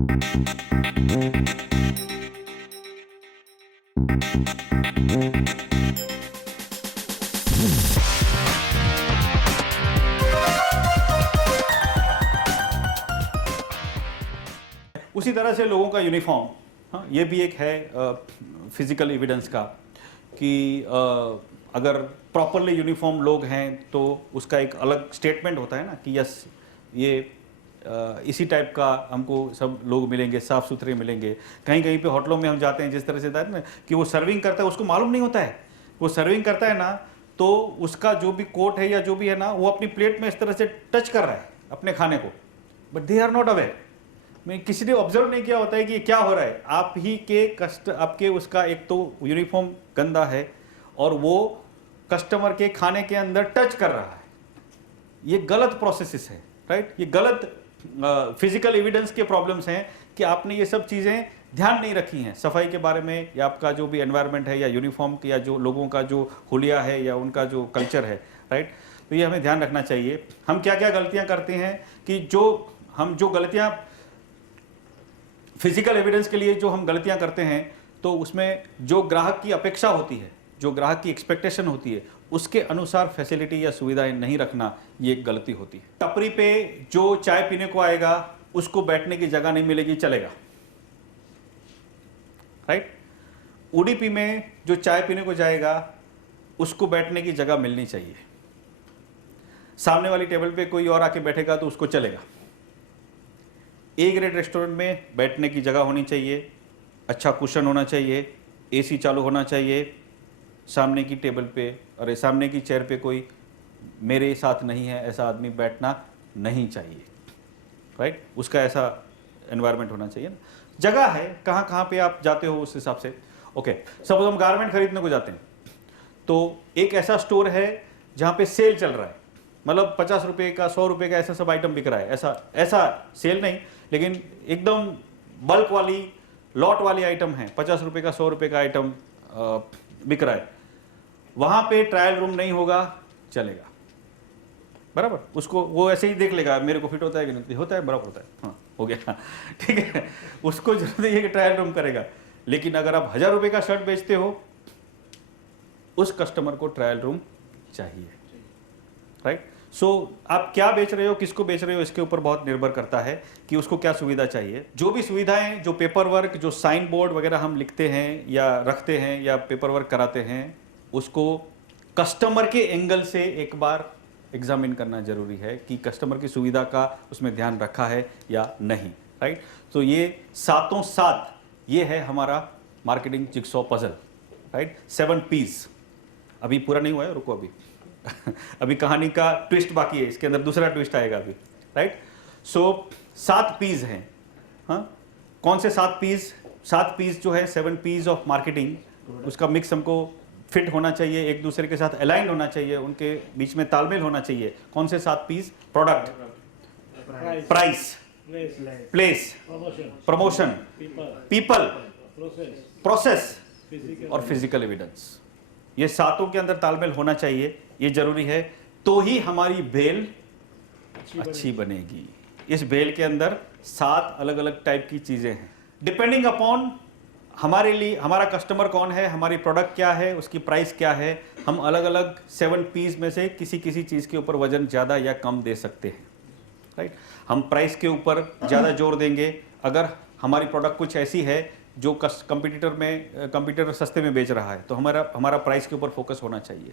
उसी तरह से लोगों का यूनिफॉर्म, हाँ, ये भी एक है फिजिकल एविडेंस का कि अगर प्रॉपरली यूनिफॉर्म लोग हैं तो उसका एक अलग स्टेटमेंट होता है ना कि यस ये इसी टाइप का हमको सब लोग मिलेंगे, साफ़ सुथरे मिलेंगे। कहीं कहीं पे होटलों में हम जाते हैं जिस तरह से ना कि वो सर्विंग करता है, उसको मालूम नहीं होता है वो सर्विंग करता है ना, तो उसका जो भी कोट है या जो भी है ना, वो अपनी प्लेट में इस तरह से टच कर रहा है अपने खाने को, but they are not aware. मैं किसी ने ऑब्जर्व नहीं किया होता है कि क्या हो रहा है। आप ही के आपके उसका एक तो यूनिफॉर्म गंदा है और वो कस्टमर के खाने के अंदर टच कर रहा है। ये गलत प्रोसेसेस है, राइट। ये गलत फिजिकल एविडेंस के प्रॉब्लम्स हैं कि आपने ये सब चीज़ें ध्यान नहीं रखी हैं सफाई के बारे में, या आपका जो भी एनवायरनमेंट है या यूनिफॉर्म या जो लोगों का जो हुलिया है या उनका जो कल्चर है, राइट। तो ये हमें ध्यान रखना चाहिए। हम क्या क्या गलतियां करते हैं कि जो गलतियां फिजिकल एविडेंस के लिए जो हम गलतियां करते हैं, तो उसमें जो ग्राहक की अपेक्षा होती है, जो ग्राहक की एक्सपेक्टेशन होती है, उसके अनुसार फैसिलिटी या सुविधाएं नहीं रखना, ये एक गलती होती है। टपरी पे जो चाय पीने को आएगा उसको बैठने की जगह नहीं मिलेगी, चलेगा, राइट। उडीपी में जो चाय पीने को जाएगा उसको बैठने की जगह मिलनी चाहिए। सामने वाली टेबल पे कोई और आके बैठेगा तो उसको चलेगा। ए ग्रेड रेस्टोरेंट में बैठने की जगह होनी चाहिए, अच्छा कुशन होना चाहिए, एसी चालू होना चाहिए, सामने की टेबल पे और सामने की चेयर पे कोई मेरे साथ नहीं है ऐसा आदमी बैठना नहीं चाहिए, राइट। उसका ऐसा एनवायरनमेंट होना चाहिए ना। जगह है कहाँ कहाँ पे आप जाते हो उस हिसाब से। ओके, सपोज हम गारमेंट खरीदने को जाते हैं तो एक ऐसा स्टोर है जहाँ पे सेल चल रहा है, मतलब 50 रुपये का 100 रुपये का ऐसा सब आइटम बिक रहा है। ऐसा सेल नहीं, लेकिन एकदम बल्क वाली लॉट वाली आइटम है, 50 रुपये का 100 रुपये का आइटम बिक रहा है। वहाँ पे ट्रायल रूम नहीं होगा, चलेगा, बराबर। उसको वो ऐसे ही देख लेगा मेरे को फिट होता है कि नहीं होता है, बराबर होता है, हाँ हो गया, ठीक है। उसको जरूरत नहीं है कि ट्रायल रूम करेगा। लेकिन अगर आप 1000 रुपये का शर्ट बेचते हो, उस कस्टमर को ट्रायल रूम चाहिए, राइट। सो आप क्या बेच रहे हो, किसको बेच रहे हो, इसके ऊपर बहुत निर्भर करता है कि उसको क्या सुविधा चाहिए। जो भी सुविधाएं, जो पेपर वर्क, जो साइन बोर्ड वगैरह हम लिखते हैं या रखते हैं या पेपर वर्क कराते हैं, उसको कस्टमर के एंगल से एक बार एग्जामिन करना जरूरी है कि कस्टमर की सुविधा का उसमें ध्यान रखा है या नहीं, राइट। तो ये सातों सात ये है हमारा marketing jigsaw puzzle, right. 7 piece. अभी पूरा नहीं हुआ है, रुको, अभी कहानी का ट्विस्ट बाकी है, इसके अंदर दूसरा ट्विस्ट आएगा अभी, राइट। सो 7 पीस हैं, हाँ। कौन से 7 पीस? 7 पीस जो है 7 पीस ऑफ मार्केटिंग, उसका मिक्स हमको फिट होना चाहिए, एक दूसरे के साथ अलाइन होना चाहिए, उनके बीच में तालमेल होना चाहिए। कौन से 7 piece? Product, price, place, promotion, people, process और फिजिकल एविडेंस। ये सातों के अंदर तालमेल होना चाहिए, ये जरूरी है, तो ही हमारी भेल अच्छी बनेगी। इस भेल के अंदर 7 अलग अलग टाइप की चीजें हैं, डिपेंडिंग अपॉन हमारे लिए हमारा कस्टमर कौन है, हमारी प्रोडक्ट क्या है, उसकी प्राइस क्या है। हम अलग अलग 7 पीस में से किसी किसी चीज के ऊपर वजन ज्यादा या कम दे सकते हैं, राइट। हम प्राइस के ऊपर ज्यादा जोर देंगे अगर हमारी प्रोडक्ट कुछ ऐसी है जो कंपटीटर सस्ते में बेच रहा है, तो हमारा प्राइस के ऊपर फोकस होना चाहिए।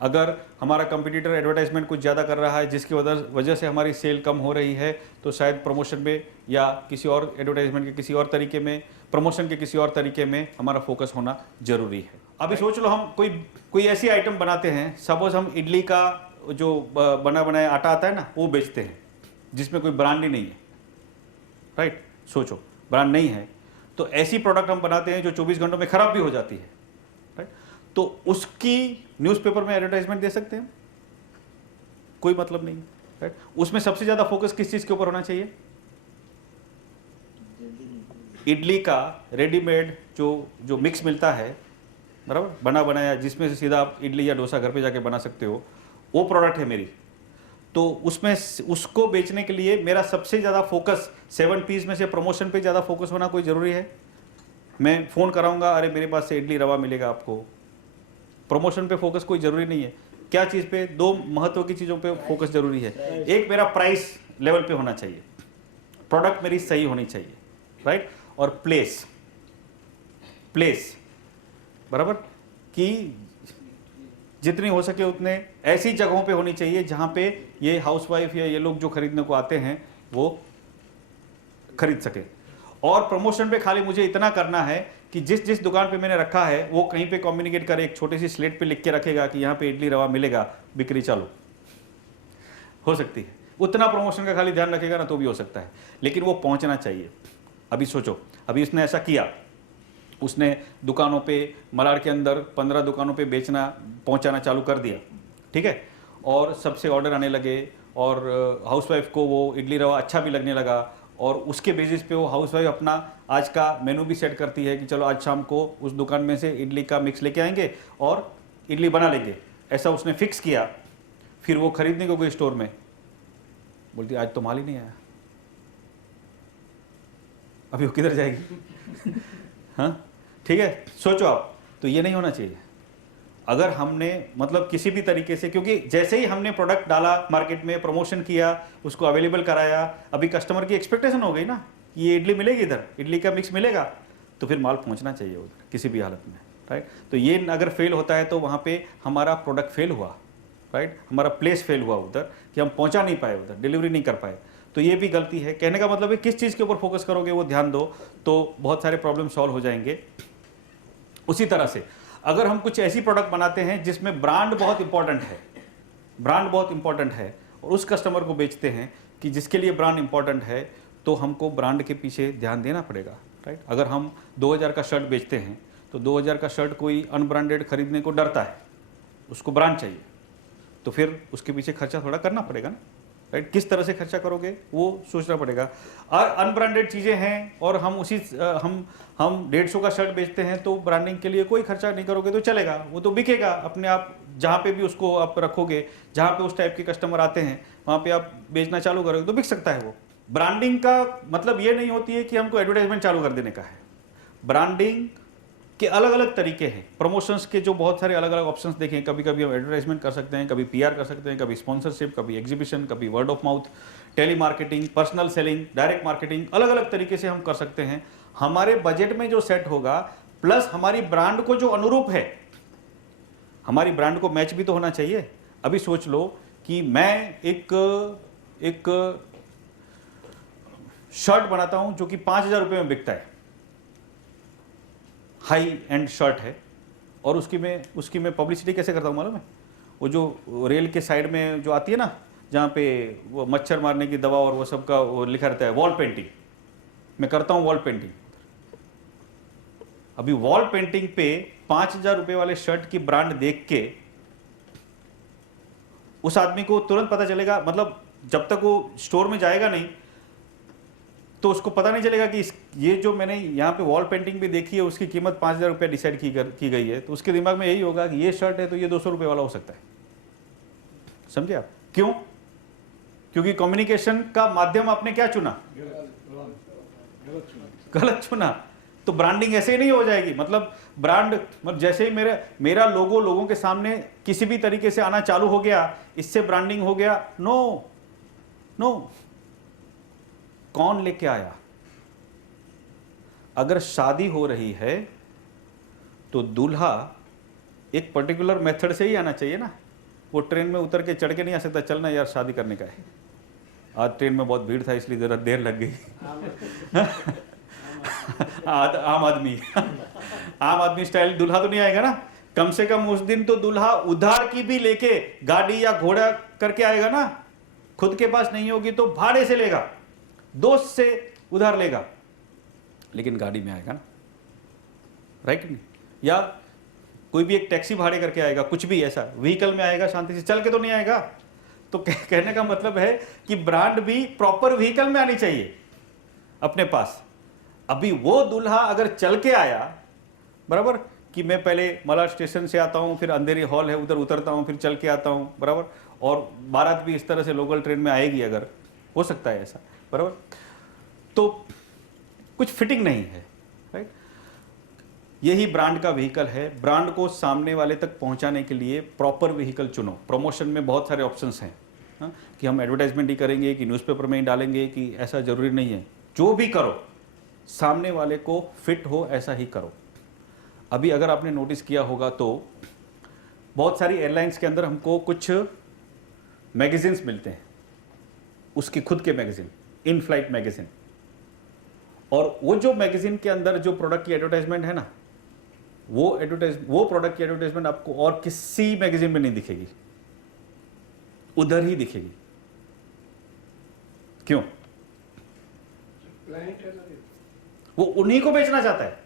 अगर हमारा कंपटीटर एडवर्टाइजमेंट कुछ ज़्यादा कर रहा है जिसकी वजह से हमारी सेल कम हो रही है, तो शायद प्रमोशन में या किसी और एडवर्टाइजमेंट के किसी और तरीके में, प्रमोशन के किसी और तरीके में हमारा फोकस होना जरूरी है। अभी सोच लो हम कोई ऐसी आइटम बनाते हैं, सपोज हम इडली का जो बना बनाया आटा आता है ना, वो बेचते हैं जिसमें कोई ब्रांड ही नहीं है, राइट। सोचो, ब्रांड नहीं है, तो ऐसी प्रोडक्ट हम बनाते हैं जो 24 घंटों में खराब भी हो जाती है, राइट। तो उसकी न्यूज़पेपर में एडवर्टाइजमेंट दे सकते हैं, कोई मतलब नहीं, राइट। उसमें सबसे ज्यादा फोकस किस चीज के ऊपर होना चाहिए? इडली का रेडीमेड जो मिक्स मिलता है, बराबर, बना बनाया, जिसमें से सीधा आप इडली या डोसा घर पे जाके बना सकते हो, वो प्रोडक्ट है मेरी। तो उसमें उसको बेचने के लिए मेरा सबसे ज़्यादा फोकस 7 पीस में से प्रमोशन पे ज़्यादा फोकस होना कोई ज़रूरी है? मैं फ़ोन कराऊंगा, अरे मेरे पास से इडली रवा मिलेगा आपको। प्रमोशन पे फोकस कोई ज़रूरी नहीं है। क्या चीज़ पे? 2 महत्व की चीज़ों पे फोकस ज़रूरी है। एक मेरा प्राइस लेवल पे होना चाहिए, प्रोडक्ट मेरी सही होनी चाहिए, राइट, और प्लेस बराबर, कि जितनी हो सके उतने ऐसी जगहों पे होनी चाहिए जहां पे ये हाउसवाइफ या ये लोग जो खरीदने को आते हैं वो खरीद सके। और प्रमोशन पे खाली मुझे इतना करना है कि जिस जिस दुकान पे मैंने रखा है वो कहीं पे कम्युनिकेट करे, एक छोटी सी स्लेट पे लिख के रखेगा कि यहाँ पे इडली रवा मिलेगा, बिक्री चालू हो सकती है। उतना प्रमोशन का खाली ध्यान रखेगा ना तो भी हो सकता है, लेकिन वो पहुंचना चाहिए। अभी सोचो, अभी उसने ऐसा किया, उसने दुकानों पे मलाड के अंदर 15 दुकानों पे बेचना पहुंचाना चालू कर दिया, ठीक है, और सबसे ऑर्डर आने लगे और हाउसवाइफ को वो इडली रवा अच्छा भी लगने लगा, और उसके बेसिस पे वो हाउसवाइफ अपना आज का मेनू भी सेट करती है कि चलो आज शाम को उस दुकान में से इडली का मिक्स लेके आएंगे और इडली बना लेंगे। ऐसा उसने फिक्स किया। फिर वो खरीदने को गई स्टोर में, बोलती आज तो माल ही नहीं आया, अभी वो किधर जाएगी? हाँ, ठीक है, सोचो आप। तो ये नहीं होना चाहिए। अगर हमने मतलब किसी भी तरीके से, क्योंकि जैसे ही हमने प्रोडक्ट डाला मार्केट में, प्रमोशन किया, उसको अवेलेबल कराया, अभी कस्टमर की एक्सपेक्टेशन हो गई ना कि ये इडली मिलेगी, इधर इडली का मिक्स मिलेगा, तो फिर माल पहुंचना चाहिए उधर किसी भी हालत में, राइट। तो ये अगर फेल होता है तो वहाँ पे हमारा प्रोडक्ट फेल हुआ, राइट, हमारा प्लेस फेल हुआ उधर, कि हम पहुँचा नहीं पाए उधर, डिलीवरी नहीं कर पाए। तो ये भी गलती है। कहने का मतलब है किस चीज़ के ऊपर फोकस करोगे वो ध्यान दो, तो बहुत सारे प्रॉब्लम सॉल्व हो जाएंगे। उसी तरह से अगर हम कुछ ऐसी प्रोडक्ट बनाते हैं जिसमें ब्रांड बहुत इंपॉर्टेंट है, और उस कस्टमर को बेचते हैं कि जिसके लिए ब्रांड इंपॉर्टेंट है, तो हमको ब्रांड के पीछे ध्यान देना पड़ेगा, राइट। अगर हम 2000 का शर्ट बेचते हैं तो 2000 का शर्ट कोई अनब्रांडेड खरीदने को डरता है, उसको ब्रांड चाहिए, तो फिर उसके पीछे खर्चा थोड़ा करना पड़ेगा ना, राइट। किस तरह से खर्चा करोगे वो सोचना पड़ेगा। और अनब्रांडेड चीज़ें हैं और हम उसी हम 150 का शर्ट बेचते हैं, तो ब्रांडिंग के लिए कोई खर्चा नहीं करोगे तो चलेगा, वो तो बिकेगा अपने आप। जहाँ पे भी उसको आप रखोगे, जहाँ पे उस टाइप के कस्टमर आते हैं, वहाँ पे आप बेचना चालू करोगे तो बिक सकता है वो। ब्रांडिंग का मतलब ये नहीं होती है कि हमको एडवर्टाइजमेंट चालू कर देने का है। ब्रांडिंग के अलग अलग तरीके हैं, प्रमोशंस के जो बहुत सारे अलग अलग ऑप्शंस देखें। कभी कभी हम एडवर्टाइजमेंट कर सकते हैं, कभी पीआर कर सकते हैं, कभी स्पॉन्सरशिप, कभी एग्जीबिशन, कभी word of mouth, telemarketing, personal selling, direct marketing, अलग अलग तरीके से हम कर सकते हैं। हमारे बजट में जो सेट होगा, प्लस हमारी ब्रांड को जो अनुरूप है, हमारी ब्रांड को मैच भी तो होना चाहिए। अभी सोच लो कि मैं एक शर्ट बनाता हूं जो कि 5000 रुपये में बिकता है, हाई एंड शर्ट है, और उसकी मैं पब्लिसिटी कैसे करता हूँ मालूम है? वो जो रेल के साइड में जो आती है ना, जहाँ पे वो मच्छर मारने की दवा और वो सब का वो लिखा रहता है, वॉल पेंटिंग, मैं करता हूँ वॉल पेंटिंग। अभी वॉल पेंटिंग पे 5000 रुपये वाले शर्ट की ब्रांड देख के उस आदमी को तुरंत पता चलेगा, मतलब जब तक वो स्टोर में जाएगा नहीं तो उसको पता नहीं चलेगा कि ये जो मैंने यहाँ पे वॉल पेंटिंग भी देखी है उसकी कीमत 5000 रुपये डिसाइड की गई है, तो उसके दिमाग में यही होगा कि ये शर्ट है तो ये 200 रुपये वाला हो सकता है। समझे आप? क्यों? क्योंकि कम्युनिकेशन का माध्यम आपने क्या चुना? गलत चुना। तो ब्रांडिंग ऐसे ही नहीं हो जाएगी। मतलब ब्रांड, मतलब जैसे ही मेरा लोगो लोगों के सामने किसी भी तरीके से आना चालू हो गया, इससे ब्रांडिंग हो गया? नो। कौन लेके आया? अगर शादी हो रही है तो दूल्हा एक पर्टिकुलर मेथड से ही आना चाहिए ना। वो ट्रेन में उतर के चढ़ के नहीं आ सकता, चलना यार शादी करने का है, आज ट्रेन में बहुत भीड़ था इसलिए जरा देर लग गई। आम आदमी स्टाइल दूल्हा तो नहीं आएगा ना। कम से कम उस दिन तो दूल्हा उधार की भी लेके गाड़ी या घोड़ा करके आएगा ना। खुद के पास नहीं होगी तो भाड़े से लेगा, दोस्त से उधार लेगा, लेकिन गाड़ी में आएगा ना, राइट? नहीं, या कोई भी एक टैक्सी भाड़े करके आएगा, कुछ भी ऐसा व्हीकल में आएगा, शांति से, चल के तो नहीं आएगा। तो कहने का मतलब है कि ब्रांड भी प्रॉपर व्हीकल में आनी चाहिए अपने पास। अभी वो दूल्हा अगर चल के आया, बराबर, कि मैं पहले मलाड स्टेशन से आता हूं, फिर अंधेरी हॉल है उधर उतरता हूं, फिर चल के आता हूं, बराबर, और बारात भी इस तरह से लोकल ट्रेन में आएगी, अगर हो सकता है ऐसा, बराबर, तो कुछ फिटिंग नहीं है, राइट। यही ब्रांड का व्हीकल है। ब्रांड को सामने वाले तक पहुंचाने के लिए प्रॉपर व्हीकल चुनो। प्रमोशन में बहुत सारे ऑप्शंस हैं, हाँ? कि हम एडवर्टाइजमेंट ही करेंगे कि न्यूज़पेपर में ही डालेंगे, कि ऐसा ज़रूरी नहीं है। जो भी करो सामने वाले को फिट हो ऐसा ही करो। अभी अगर आपने नोटिस किया होगा तो बहुत सारी एयरलाइंस के अंदर हमको कुछ मैगजीन्स मिलते हैं, उसकी खुद के मैगजीन, इन फ्लाइट मैगजीन, और वो जो मैगजीन के अंदर जो प्रोडक्ट की एडवर्टाइजमेंट है ना, वो प्रोडक्ट की एडवर्टाइजमेंट आपको और किसी मैगजीन में नहीं दिखेगी, उधर ही दिखेगी। क्यों? वो उन्हीं को बेचना चाहता है,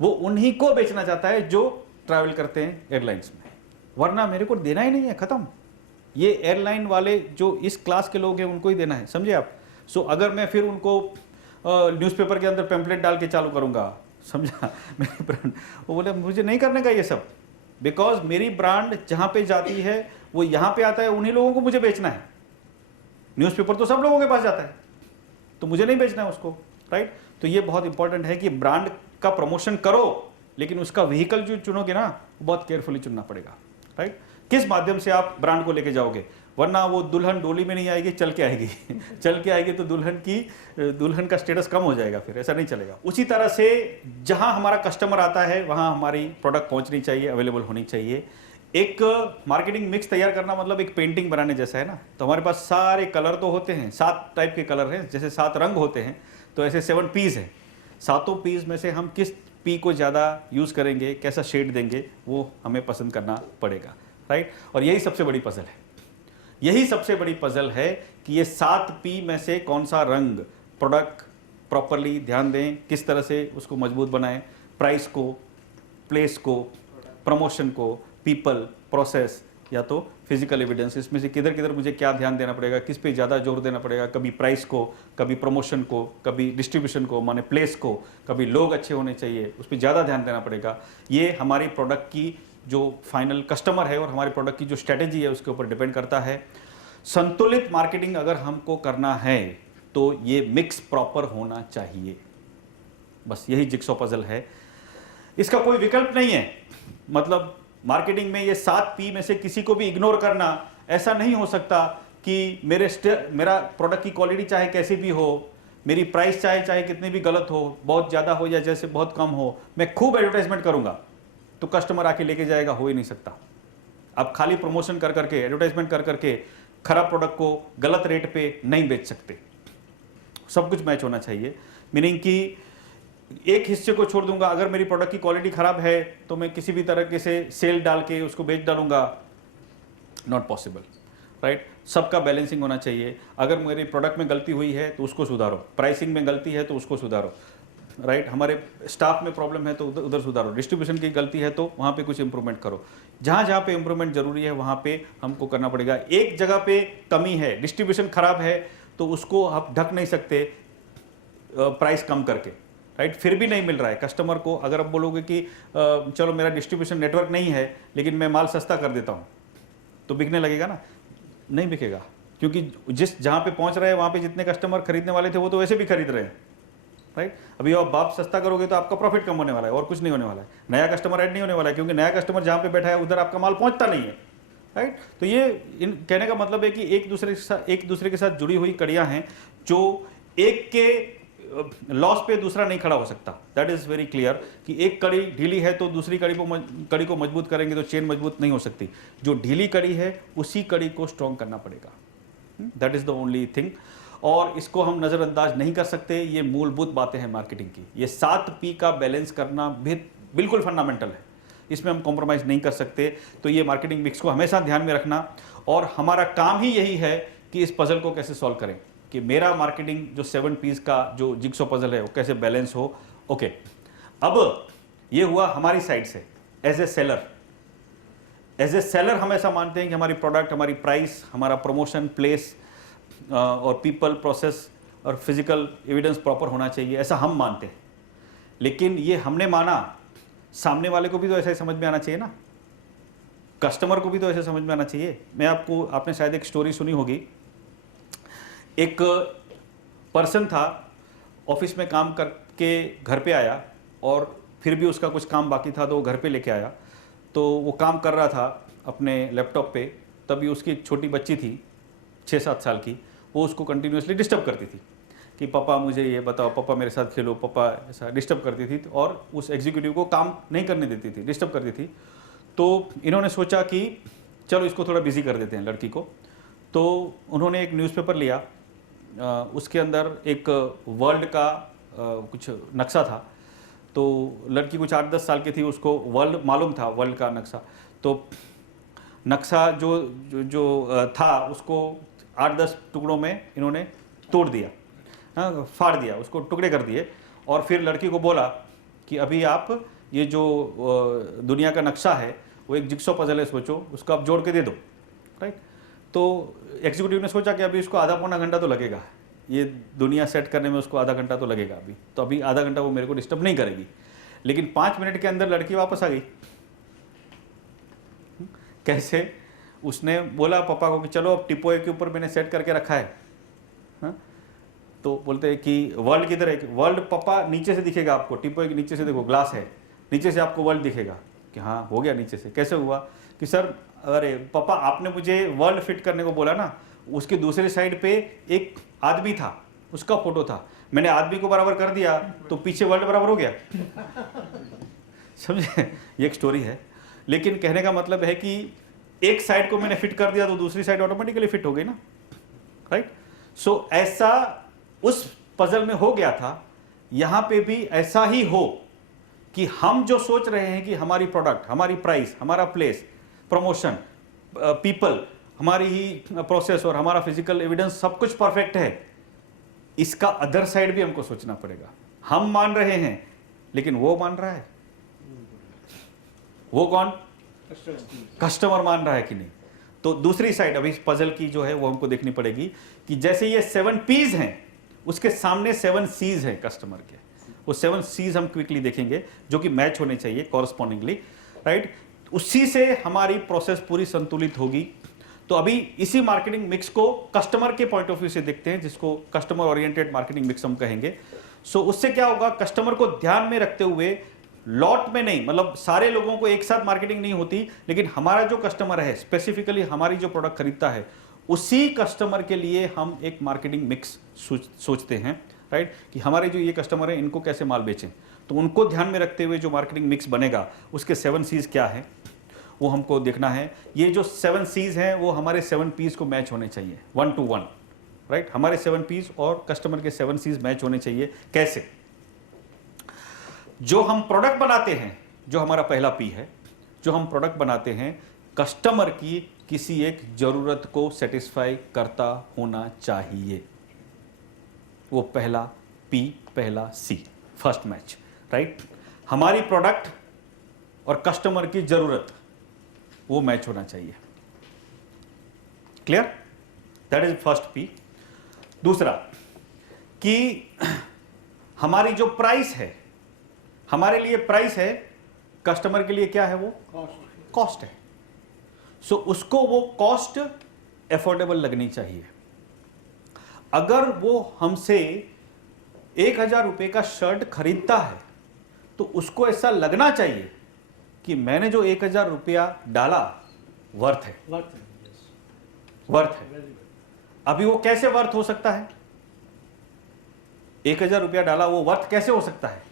वो उन्हीं को बेचना चाहता है जो ट्रैवल करते हैं एयरलाइंस में, वरना मेरे को देना ही नहीं है, खत्म। ये एयरलाइन वाले जो इस क्लास के लोग हैं उनको ही देना है, समझे आप। सो अगर मैं फिर उनको न्यूज़पेपर के अंदर पैम्पलेट डाल के चालू करूंगा, समझा, मेरी ब्रांड, वो बोले मुझे नहीं करने का ये सब, बिकॉज मेरी ब्रांड जहां पे जाती है वो यहां पे आता है, उन्हीं लोगों को मुझे बेचना है। न्यूज़पेपर तो सब लोगों के पास जाता है, तो मुझे नहीं बेचना है उसको, राइट। तो ये बहुत इंपॉर्टेंट है कि ब्रांड का प्रमोशन करो, लेकिन उसका व्हीकल जो चुनोगे ना बहुत केयरफुली चुनना पड़ेगा, राइट। किस माध्यम से आप ब्रांड को लेके जाओगे, वरना वो दुल्हन डोली में नहीं आएगी, चल के आएगी चल के आएगी तो दुल्हन का स्टेटस कम हो जाएगा, फिर ऐसा नहीं चलेगा। उसी तरह से जहां हमारा कस्टमर आता है वहां हमारी प्रोडक्ट पहुंचनी चाहिए, अवेलेबल होनी चाहिए। एक मार्केटिंग मिक्स तैयार करना मतलब एक पेंटिंग बनाने जैसा है ना। तो हमारे पास सारे कलर तो होते हैं, 7 टाइप के कलर हैं, जैसे 7 रंग होते हैं, तो ऐसे 7 पीस हैं। 7 पीस में से हम किस पी को ज़्यादा यूज़ करेंगे, कैसा शेड देंगे, वो हमें पसंद करना पड़ेगा, राइट। और यही सबसे बड़ी पजल है, यही सबसे बड़ी पजल है कि ये 7 पी में से कौन सा रंग प्रोडक्ट प्रॉपरली ध्यान दें, किस तरह से उसको मजबूत बनाएं, प्राइस को, प्लेस को, प्रमोशन को, पीपल, प्रोसेस या तो फिजिकल एविडेंस, इसमें से किधर किधर मुझे क्या ध्यान देना पड़ेगा, किस पे ज़्यादा जोर देना पड़ेगा, कभी प्राइस को, कभी प्रमोशन को, कभी डिस्ट्रीब्यूशन को, माने प्लेस को, कभी लोग अच्छे होने चाहिए, उस पर ज़्यादा ध्यान देना पड़ेगा। ये हमारी प्रोडक्ट की जो फाइनल कस्टमर है और हमारे प्रोडक्ट की जो स्ट्रेटेजी है उसके ऊपर डिपेंड करता है। संतुलित मार्केटिंग अगर हमको करना है तो ये मिक्स प्रॉपर होना चाहिए, बस यही जिक्सॉ पजल है, इसका कोई विकल्प नहीं है। मतलब मार्केटिंग में ये 7 पी में से किसी को भी इग्नोर करना, ऐसा नहीं हो सकता कि मेरा प्रोडक्ट की क्वालिटी चाहे कैसी भी हो, मेरी प्राइस चाहे कितनी भी गलत हो, बहुत ज़्यादा हो या जैसे बहुत कम हो, मैं खूब एडवर्टाइजमेंट करूंगा तो कस्टमर आके लेके जाएगा, हो ही नहीं सकता। आप खाली प्रमोशन कर करके, एडवर्टाइजमेंट कर करके खराब प्रोडक्ट को गलत रेट पे नहीं बेच सकते। सब कुछ मैच होना चाहिए, मीनिंग कि एक हिस्से को छोड़ दूंगा, अगर मेरी प्रोडक्ट की क्वालिटी खराब है तो मैं किसी भी तरह से सेल डाल के उसको बेच डालूंगा, नॉट पॉसिबल, राइट। सबका बैलेंसिंग होना चाहिए। अगर मेरी प्रोडक्ट में गलती हुई है तो उसको सुधारो, प्राइसिंग में गलती है तो उसको सुधारो, राइट। हमारे स्टाफ में प्रॉब्लम है तो उधर सुधारो, डिस्ट्रीब्यूशन की गलती है तो वहाँ पे कुछ इंप्रूवमेंट करो। जहाँ जहाँ पे इंप्रूवमेंट जरूरी है वहाँ पे हमको करना पड़ेगा। एक जगह पे कमी है, डिस्ट्रीब्यूशन खराब है, तो उसको आप ढक नहीं सकते प्राइस कम करके, राइट। फिर भी नहीं मिल रहा है कस्टमर को, अगर आप बोलोगे कि चलो मेरा डिस्ट्रीब्यूशन नेटवर्क नहीं है लेकिन मैं माल सस्ता कर देता हूँ, तो बिकने लगेगा ना? नहीं बिकेगा, क्योंकि जहाँ पे पहुँच रहे हैं वहाँ पे जितने कस्टमर खरीदने वाले थे वो तो वैसे भी खरीद रहे हैं, राइट। अभी आप सस्ता करोगे तो आपका प्रॉफिट कम होने वाला है और कुछ नहीं होने वाला है, नया कस्टमर ऐड नहीं होने वाला है, क्योंकि नया कस्टमर जहाँ पे बैठा है उधर आपका माल पहुँचता नहीं है, राइट। तो ये कहने का मतलब है कि एक दूसरे के साथ जुड़ी हुई कड़ियाँ हैं, जो एक के लॉस पे दूसरा नहीं खड़ा हो सकता। दैट इज वेरी क्लियर कि एक कड़ी ढीली है तो दूसरी कड़ी को मजबूत करेंगे तो चेन मजबूत नहीं हो सकती। जो ढीली कड़ी है उसी कड़ी को स्ट्रॉन्ग करना पड़ेगा, that is the only thing. और इसको हम नज़रअंदाज नहीं कर सकते, ये मूलभूत बातें हैं मार्केटिंग की। ये 7 पी का बैलेंस करना भी बिल्कुल फंडामेंटल है, इसमें हम कॉम्प्रोमाइज़ नहीं कर सकते। तो ये मार्केटिंग मिक्स को हमेशा ध्यान में रखना, और हमारा काम ही यही है कि इस पजल को कैसे सॉल्व करें, कि मेरा मार्केटिंग जो 7 पीस का जो जिक्सॉ पजल है वो कैसे बैलेंस हो। ओके, अब ये हुआ हमारी साइड से as a seller. As a seller हम ऐसा मानते हैं कि हमारी प्रोडक्ट, हमारी प्राइस, हमारा प्रमोशन, प्लेस और पीपल, प्रोसेस और फिजिकल एविडेंस प्रॉपर होना चाहिए, ऐसा हम मानते हैं। लेकिन ये हमने माना, सामने वाले को भी तो ऐसा ही समझ में आना चाहिए ना। कस्टमर को भी तो ऐसे समझ में आना चाहिए। मैं आपको, आपने शायद एक स्टोरी सुनी होगी, एक पर्सन था, ऑफिस में काम करके घर पे आया और फिर भी उसका कुछ काम बाकी था तो वो घर पे लेके आया। तो वो काम कर रहा था अपने लैपटॉप पे, तभी उसकी एक छोटी बच्ची थी 6-7 साल की, वो उसको कंटिन्यूसली डिस्टर्ब करती थी कि पापा मुझे ये बताओ, पापा मेरे साथ खेलो, पापा, ऐसा डिस्टर्ब करती थी और उस एग्जीक्यूटिव को काम नहीं करने देती थी, डिस्टर्ब करती थी। तो इन्होंने सोचा कि चलो इसको थोड़ा बिजी कर देते हैं लड़की को। तो उन्होंने एक न्यूज़पेपर लिया, उसके अंदर एक वर्ल्ड का कुछ नक्शा था। तो लड़की कुछ 8-10 साल की थी, उसको वर्ल्ड मालूम था, वर्ल्ड का नक्शा। तो नक्शा जो था उसको 8-10 टुकड़ों में इन्होंने तोड़ दिया, हाँ, फाड़ दिया, उसको टुकड़े कर दिए। और फिर लड़की को बोला कि अभी आप ये जो दुनिया का नक्शा है वो एक जिक्सो पजल है, सोचो उसको आप जोड़ के दे दो, राइट। तो एग्जीक्यूटिव ने सोचा कि अभी इसको आधा पौना घंटा तो लगेगा, ये दुनिया सेट करने में उसको आधा घंटा तो लगेगा अभी, तो अभी आधा घंटा वो मेरे को डिस्टर्ब नहीं करेगी। लेकिन 5 मिनट के अंदर लड़की वापस आ गई। कैसे? उसने बोला पापा को कि चलो अब टिपोए के ऊपर मैंने सेट करके रखा है, हाँ? तो बोलते हैं कि वर्ल्ड किधर है? वर्ल्ड पापा नीचे से दिखेगा आपको, टिपोए के नीचे से देखो, ग्लास है, नीचे से आपको वर्ल्ड दिखेगा। कि हाँ हो गया नीचे से। कैसे हुआ? कि सर अरे पापा आपने मुझे वर्ल्ड फिट करने को बोला ना, उसके दूसरे साइड पे एक आदमी था, उसका फोटो था, मैंने आदमी को बराबर कर दिया तो पीछे वर्ल्ड बराबर हो गया। समझे? ये एक स्टोरी है, लेकिन कहने का मतलब है कि एक साइड को मैंने फिट कर दिया तो दूसरी साइड ऑटोमेटिकली फिट हो गई ना, राइट। सो ऐसा उस पजल में हो गया था, यहां पे भी ऐसा ही हो कि हम जो सोच रहे हैं कि हमारी प्रोडक्ट, हमारी प्राइस, हमारा प्लेस, प्रमोशन, पीपल, हमारी ही प्रोसेस और हमारा फिजिकल एविडेंस सब कुछ परफेक्ट है, इसका अदर साइड भी हमको सोचना पड़ेगा। हम मान रहे हैं लेकिन वो मान रहा है, वो कौन? कस्टमर मान रहा है कि नहीं। तो दूसरी साइड अभी इस पजल की जो है वो हमको देखनी पड़ेगी कि जैसे ये 7 P's हैं, उसके सामने 7 C's हैं कस्टमर के। वो 7 C's हम क्विकली देखेंगे जो कि मैच होने चाहिए कॉरस्पॉन्डिंगली, राइट। उसी से हमारी प्रोसेस पूरी संतुलित होगी। तो अभी इसी मार्केटिंग मिक्स को कस्टमर के पॉइंट ऑफ व्यू से देखते हैं, जिसको कस्टमर ओरिएंटेड मार्केटिंग मिक्स हम कहेंगे। सो उससे क्या होगा, कस्टमर को ध्यान में रखते हुए, लॉट में नहीं, मतलब सारे लोगों को एक साथ मार्केटिंग नहीं होती, लेकिन हमारा जो कस्टमर है, स्पेसिफिकली हमारी जो प्रोडक्ट खरीदता है, उसी कस्टमर के लिए हम एक मार्केटिंग मिक्स सोचते हैं, राइट। कि हमारे जो ये कस्टमर है इनको कैसे माल बेचें। तो उनको ध्यान में रखते हुए जो मार्केटिंग मिक्स बनेगा उसके 7 C's क्या है वो हमको देखना है। ये जो 7 C's हैं वो हमारे 7 P's को मैच होने चाहिए 1 to 1, राइट। हमारे 7 P's और कस्टमर के 7 C's मैच होने चाहिए। कैसे? जो हम प्रोडक्ट बनाते हैं, जो हमारा पहला P है, जो हम प्रोडक्ट बनाते हैं कस्टमर की किसी एक जरूरत को सेटिस्फाई करता होना चाहिए। वो पहला P, पहला C, फर्स्ट मैच, राइट। हमारी प्रोडक्ट और कस्टमर की जरूरत वो मैच होना चाहिए। Clear? That is first P। दूसरा कि हमारी जो प्राइस है, हमारे लिए प्राइस है, कस्टमर के लिए क्या है? वो कॉस्ट है। सो उसको वो कॉस्ट एफोर्डेबल लगनी चाहिए। अगर वो हमसे 1000 रुपए का शर्ट खरीदता है तो उसको ऐसा लगना चाहिए कि मैंने जो 1000 रुपया डाला वर्थ है, वर्थ है। अभी वो कैसे वर्थ हो सकता है? 1000 रुपया डाला, वो वर्थ कैसे हो सकता है?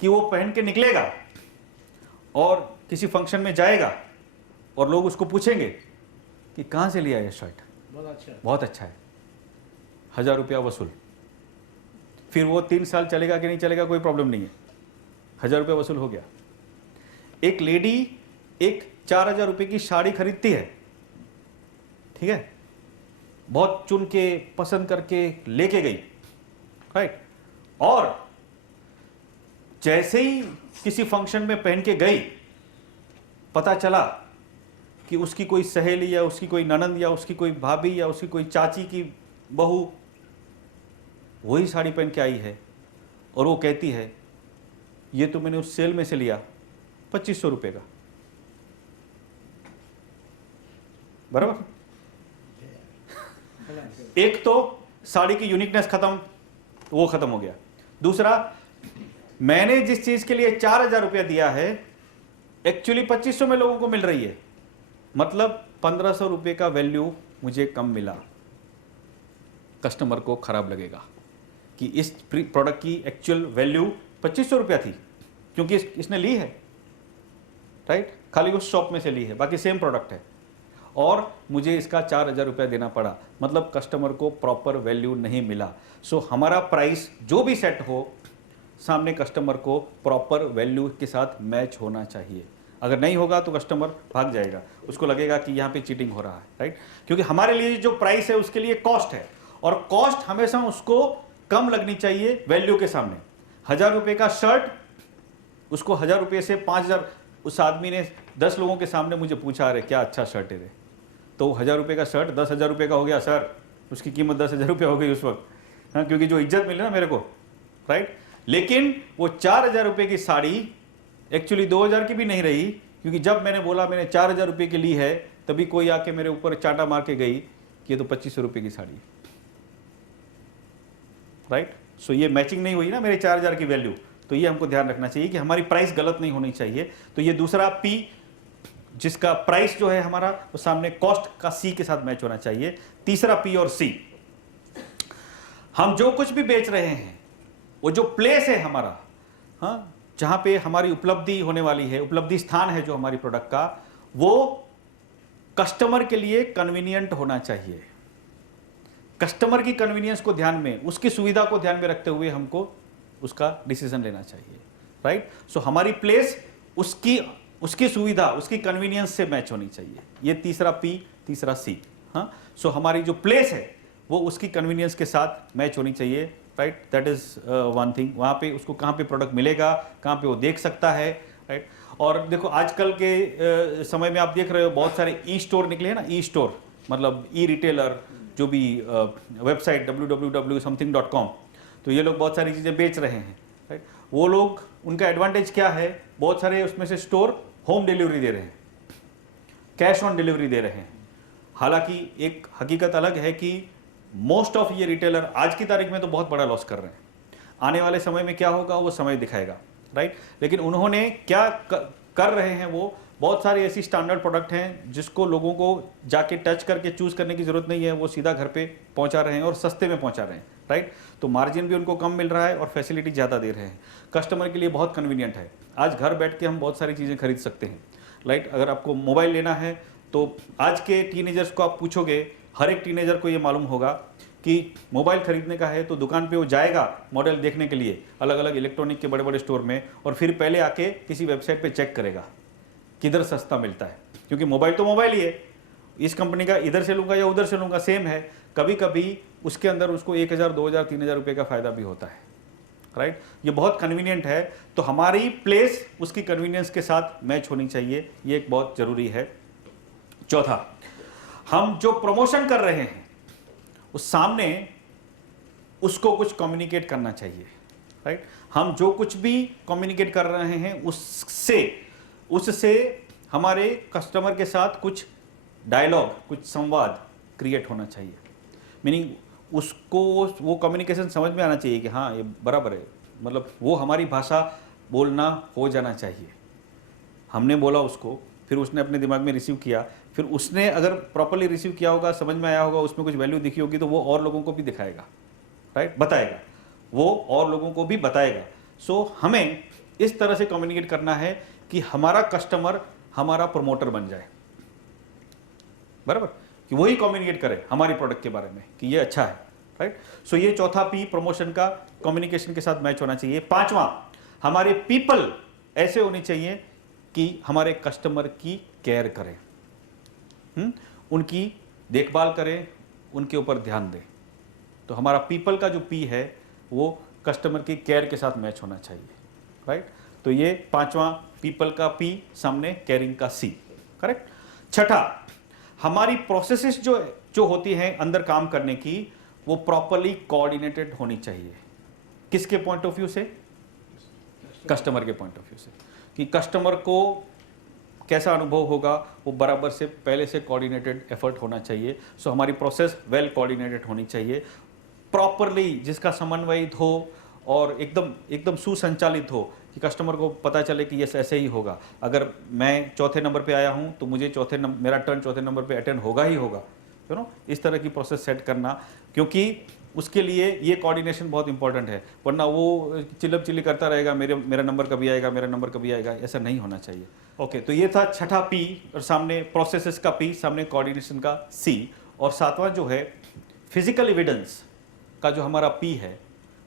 कि वो पहन के निकलेगा और किसी फंक्शन में जाएगा और लोग उसको पूछेंगे कि कहां से लिया ये शर्ट, बहुत अच्छा है, 1000 रुपया वसूल। फिर वो 3 साल चलेगा कि नहीं चलेगा कोई प्रॉब्लम नहीं है, 1000 रुपया वसूल हो गया। एक लेडी एक 4000 रुपये की साड़ी खरीदती है, ठीक है, बहुत चुन के पसंद करके लेके गई, राइट। और जैसे ही किसी फंक्शन में पहन के गई, पता चला कि उसकी कोई सहेली या उसकी कोई ननंद या उसकी कोई भाभी या उसकी कोई चाची की बहू वही साड़ी पहन के आई है और वो कहती है ये तो मैंने उस सेल में से लिया 2500 रुपये का। बराबर। एक तो साड़ी की यूनिकनेस खत्म, वो खत्म हो गया। दूसरा, मैंने जिस चीज के लिए 4,000 रुपया दिया है एक्चुअली 2500 में लोगों को मिल रही है, मतलब 1500 रुपये का वैल्यू मुझे कम मिला। कस्टमर को खराब लगेगा कि इस प्रोडक्ट की एक्चुअल वैल्यू 2500 रुपया थी, क्योंकि इसने ली है, राइट, खाली उस शॉप में से ली है, बाकी सेम प्रोडक्ट है, और मुझे इसका 4,000 रुपया देना पड़ा, मतलब कस्टमर को प्रॉपर वैल्यू नहीं मिला। सो हमारा प्राइस जो भी सेट हो, सामने कस्टमर को प्रॉपर वैल्यू के साथ मैच होना चाहिए। अगर नहीं होगा तो कस्टमर भाग जाएगा, उसको लगेगा कि यहाँ पे चीटिंग हो रहा है, राइट। क्योंकि हमारे लिए जो प्राइस है उसके लिए कॉस्ट है, और कॉस्ट हमेशा उसको कम लगनी चाहिए वैल्यू के सामने। 1,000 रुपये का शर्ट, उसको 1,000 रुपये से 5,000, उस आदमी ने 10 लोगों के सामने मुझे पूछा, अरे क्या अच्छा शर्ट है रे, तो 1,000 रुपये का शर्ट 10,000 रुपये का हो गया सर, उसकी कीमत 10,000 रुपये हो गई उस वक्त, हाँ, क्योंकि जो इज्जत मिली ना मेरे को, राइट। लेकिन वो 4,000 रुपये की साड़ी एक्चुअली 2,000 की भी नहीं रही, क्योंकि जब मैंने बोला मैंने 4,000 रुपये की ली है, तभी कोई आके मेरे ऊपर चाटा मार के गई कि ये तो 2,500 रुपये की साड़ी, राइट। सो ये मैचिंग नहीं हुई ना मेरे 4,000 की वैल्यू। तो ये हमको ध्यान रखना चाहिए कि हमारी प्राइस गलत नहीं होनी चाहिए। तो ये दूसरा पी, जिसका प्राइस जो है हमारा वो सामने कॉस्ट का सी के साथ मैच होना चाहिए। तीसरा पी और सी, हम जो कुछ भी बेच रहे हैं वो जो प्लेस है हमारा, हाँ, जहां पे हमारी उपलब्धि होने वाली है, उपलब्धि स्थान है जो हमारी प्रोडक्ट का, वो कस्टमर के लिए कन्वीनियंट होना चाहिए। कस्टमर की कन्वीनियंस को ध्यान में, उसकी सुविधा को ध्यान में रखते हुए हमको उसका डिसीजन लेना चाहिए, राइट। सो हमारी प्लेस उसकी सुविधा, उसकी कन्वीनियंस से मैच होनी चाहिए। ये तीसरा पी, तीसरा सी, हाँ। सो हमारी जो प्लेस है वो उसकी कन्वीनियंस के साथ मैच होनी चाहिए, right. That is one thing. वहाँ पे उसको कहाँ पे प्रोडक्ट मिलेगा, कहाँ पे वो देख सकता है, राइट। और देखो आजकल के समय में आप देख रहे हो बहुत सारे ई स्टोर निकले हैं ना, ई स्टोर मतलब ई रिटेलर, जो भी वेबसाइट www.something.com, तो ये लोग बहुत सारी चीज़ें बेच रहे हैं, राइट। वो लोग, उनका एडवांटेज क्या है, बहुत सारे उसमें से स्टोर होम डिलीवरी दे रहे हैं, कैश ऑन डिलीवरी दे रहे हैं। हालांकि एक हकीकत अलग है कि मोस्ट ऑफ ये रिटेलर आज की तारीख में तो बहुत बड़ा लॉस कर रहे हैं, आने वाले समय में क्या होगा वो समय दिखाएगा, राइट। लेकिन उन्होंने क्या कर रहे हैं, वो बहुत सारी ऐसी स्टैंडर्ड प्रोडक्ट हैं जिसको लोगों को जाके टच करके चूज करने की जरूरत नहीं है, वो सीधा घर पे पहुंचा रहे हैं और सस्ते में पहुंचा रहे हैं, राइट। तो मार्जिन भी उनको कम मिल रहा है और फैसिलिटी ज़्यादा दे रहे हैं। कस्टमर के लिए बहुत कन्वीनियंट है, आज घर बैठ के हम बहुत सारी चीज़ें खरीद सकते हैं, राइट। अगर आपको मोबाइल लेना है तो आज के टीनेजर्स को आप पूछोगे, हर एक टीनेजर को ये मालूम होगा कि मोबाइल खरीदने का है तो दुकान पे वो जाएगा मॉडल देखने के लिए अलग अलग इलेक्ट्रॉनिक के बड़े बड़े स्टोर में, और फिर पहले आके किसी वेबसाइट पे चेक करेगा किधर सस्ता मिलता है, क्योंकि मोबाइल तो मोबाइल ही है, इस कंपनी का इधर से लूँगा या उधर से लूँगा सेम है। कभी कभी उसके अंदर उसको 1,000 2,000 3,000 रुपये का फ़ायदा भी होता है, राइट। ये बहुत कन्वीनियंट है। तो हमारी प्लेस उसकी कन्वीनियंस के साथ मैच होनी चाहिए, ये एक बहुत ज़रूरी है। चौथा, हम जो प्रमोशन कर रहे हैं उस सामने उसको कुछ कम्युनिकेट करना चाहिए, राइट। हम जो कुछ भी कम्युनिकेट कर रहे हैं उससे हमारे कस्टमर के साथ कुछ डायलॉग, कुछ संवाद क्रिएट होना चाहिए। मीनिंग उसको वो कम्युनिकेशन समझ में आना चाहिए कि हाँ ये बराबर है, मतलब वो हमारी भाषा बोलना हो जाना चाहिए। हमने बोला उसको, फिर उसने अपने दिमाग में रिसीव किया, फिर उसने अगर प्रॉपरली रिसीव किया होगा, समझ में आया होगा, उसमें कुछ वैल्यू दिखी होगी, तो वो और लोगों को भी दिखाएगा, राइट, बताएगा, वो और लोगों को भी बताएगा। सो हमें इस तरह से कम्युनिकेट करना है कि हमारा कस्टमर हमारा प्रमोटर बन जाए, बराबर, कि वही कम्युनिकेट करे हमारी प्रोडक्ट के बारे में कि ये अच्छा है, राइट। सो ये चौथा पी प्रमोशन का कम्युनिकेशन के साथ मैच होना चाहिए। पांचवा, हमारे पीपल ऐसे होने चाहिए कि हमारे कस्टमर की केयर करें, उनकी देखभाल करें, उनके ऊपर ध्यान दें। तो हमारा पीपल का जो पी है वो कस्टमर की केयर के साथ मैच होना चाहिए, राइट। तो ये पांचवा पीपल का पी, सामने केयरिंग का सी, करेक्ट। छठा, हमारी प्रोसेसेस जो होती हैं अंदर काम करने की, वो प्रॉपरली कोऑर्डिनेटेड होनी चाहिए। किसके पॉइंट ऑफ व्यू से? कस्टमर के पॉइंट ऑफ व्यू से, कि कस्टमर को कैसा अनुभव होगा वो बराबर से पहले से कोऑर्डिनेटेड एफर्ट होना चाहिए। सो हमारी प्रोसेस वेल कोऑर्डिनेटेड होनी चाहिए, प्रॉपरली जिसका समन्वयित हो और एकदम एकदम सुसंचालित हो कि कस्टमर को पता चले कि ये ऐसे ही होगा। अगर मैं चौथे नंबर पे आया हूँ तो मुझे मेरा टर्न चौथे नंबर पे अटेंड होगा ही होगा, यू नो, इस तरह की प्रोसेस सेट करना, क्योंकि उसके लिए ये कोऑर्डिनेशन बहुत इंपॉर्टेंट है। वरना वो चिल्लम चिल्ली करता रहेगा, मेरा नंबर कभी आएगा, मेरा नंबर कभी आएगा, ऐसा नहीं होना चाहिए। ओके, तो ये था छठा पी, और सामने प्रोसेसेस का पी, सामने कोऑर्डिनेशन का सी, और सातवां जो है फिजिकल एविडेंस का जो हमारा पी है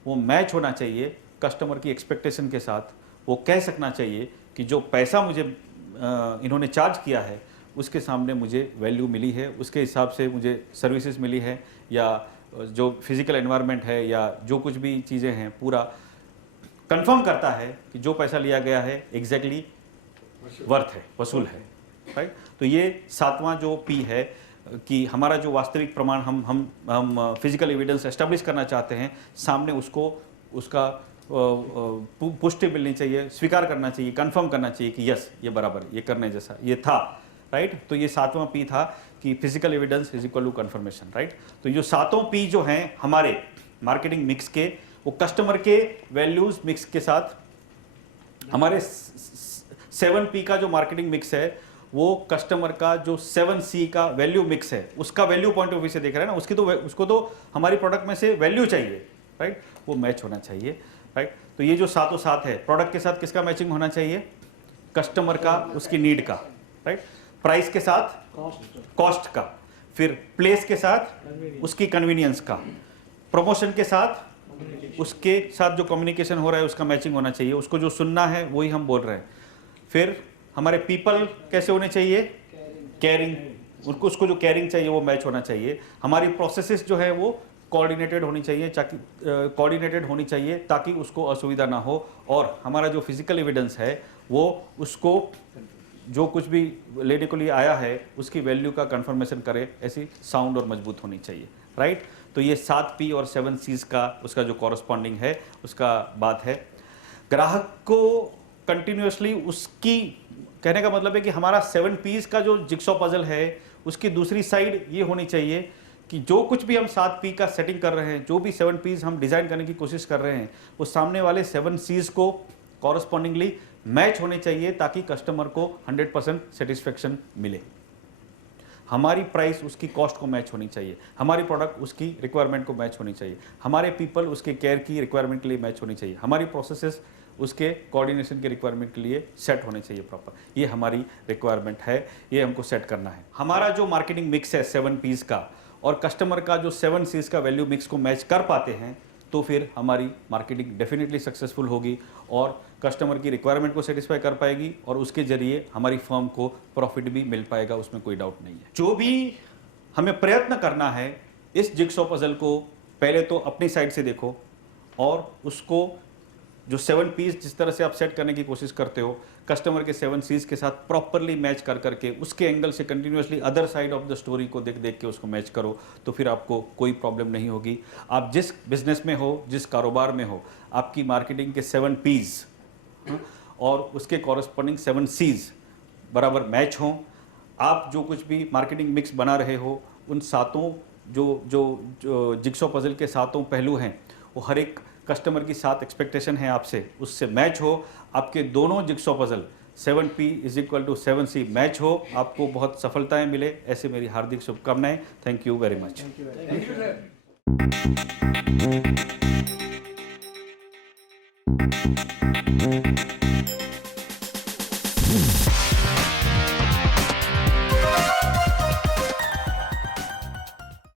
वो मैच होना चाहिए कस्टमर की एक्सपेक्टेशन के साथ। वो कह सकना चाहिए कि जो पैसा मुझे इन्होंने चार्ज किया है उसके सामने मुझे वैल्यू मिली है, उसके हिसाब से मुझे सर्विसेज मिली है, या जो फिजिकल एनवायरनमेंट है या जो कुछ भी चीज़ें हैं पूरा कंफर्म करता है कि जो पैसा लिया गया है एग्जैक्टली वर्थ है, वसूल है, राइट। तो ये सातवां जो पी है कि हमारा जो वास्तविक प्रमाण हम फिजिकल एविडेंस एस्टेब्लिश करना चाहते हैं, सामने उसका पुष्टि मिलनी चाहिए, स्वीकार करना चाहिए, कंफर्म करना चाहिए कि यस ये बराबर, ये करने जैसा ये था, राइट। तो ये सातवां पी था कि physical evidence is equal to confirmation, right. तो ये सातों पी जो हैं हमारे मार्केटिंग मिक्स के, वो कस्टमर के वैल्यूज मिक्स के साथ, हमारे 7P का जो मार्केटिंग मिक्स है वो कस्टमर का जो 7C का वैल्यू मिक्स है, उसका वैल्यू पॉइंट ऑफ व्यू से देख रहे हैं ना, उसको तो हमारी प्रोडक्ट में से वैल्यू चाहिए, राइट, वो मैच होना चाहिए, राइट। तो ये जो सातों सात है, प्रोडक्ट के साथ किसका मैचिंग होना चाहिए, कस्टमर का, उसकी नीड का, राइट। प्राइस के साथ कॉस्ट का, फिर प्लेस के साथ उसकी कन्वीनियंस का, प्रमोशन के साथ उसके साथ जो कम्युनिकेशन हो रहा है उसका मैचिंग होना चाहिए, उसको जो सुनना है वही हम बोल रहे हैं। फिर हमारे पीपल कैसे होने चाहिए, केयरिंग, उसको जो केयरिंग चाहिए वो मैच होना चाहिए। हमारी प्रोसेसेस जो है वो कोऑर्डिनेटेड होनी चाहिए ताकि उसको असुविधा ना हो, और हमारा जो फिजिकल एविडेंस है वो उसको जो कुछ भी लेने के लिए आया है उसकी वैल्यू का कंफर्मेशन करे, ऐसी साउंड और मजबूत होनी चाहिए, राइट। तो ये 7P और 7Cs का उसका जो कॉरस्पॉन्डिंग है उसका बात है। ग्राहक को कंटिन्यूसली उसकी, कहने का मतलब है कि हमारा 7Ps का जो जिक्सॉ पजल है उसकी दूसरी साइड ये होनी चाहिए कि जो कुछ भी हम 7P का सेटिंग कर रहे हैं, जो भी 7Ps हम डिज़ाइन करने की कोशिश कर रहे हैं, वो सामने वाले 7Cs को कॉरस्पॉन्डिंगली मैच होने चाहिए ताकि कस्टमर को 100% सेटिस्फेक्शन मिले। हमारी प्राइस उसकी कॉस्ट को मैच होनी चाहिए, हमारी प्रोडक्ट उसकी रिक्वायरमेंट को मैच होनी चाहिए, हमारे पीपल उसके केयर की रिक्वायरमेंट के लिए मैच होनी चाहिए, हमारी प्रोसेसेस उसके कोऑर्डिनेशन के रिक्वायरमेंट के लिए सेट होने चाहिए प्रॉपर। ये हमारी रिक्वायरमेंट है, ये हमको सेट करना है। हमारा जो मार्केटिंग मिक्स है 7Ps का और कस्टमर का जो 7Cs का वैल्यू मिक्स को मैच कर पाते हैं तो फिर हमारी मार्केटिंग डेफिनेटली सक्सेसफुल होगी और कस्टमर की रिक्वायरमेंट को सेटिस्फाई कर पाएगी और उसके जरिए हमारी फर्म को प्रॉफिट भी मिल पाएगा, उसमें कोई डाउट नहीं है। जो भी हमें प्रयत्न करना है, इस जिक्सॉ पजल को पहले तो अपनी साइड से देखो और उसको जो 7Ps जिस तरह से आप सेट करने की कोशिश करते हो कस्टमर के 7Cs के साथ प्रॉपरली मैच कर करके उसके एंगल से continuously other side of the story को देख देख के उसको मैच करो, तो फिर आपको कोई प्रॉब्लम नहीं होगी। आप जिस बिजनेस में हो, जिस कारोबार में हो, आपकी मार्केटिंग के 7Ps और उसके कॉरस्पॉन्डिंग 7Cs बराबर मैच हों। आप जो कुछ भी मार्केटिंग मिक्स बना रहे हो उन सातों जो जिक्सॉ पजल के सातों पहलू हैं वो हर एक कस्टमर की साथ एक्सपेक्टेशन है आपसे, उससे मैच हो, आपके दोनों jigsaw puzzle 7P = 7C match हो, आपको बहुत सफलताएं मिले, ऐसे मेरी हार्दिक शुभकामनाएं। Thank you very much.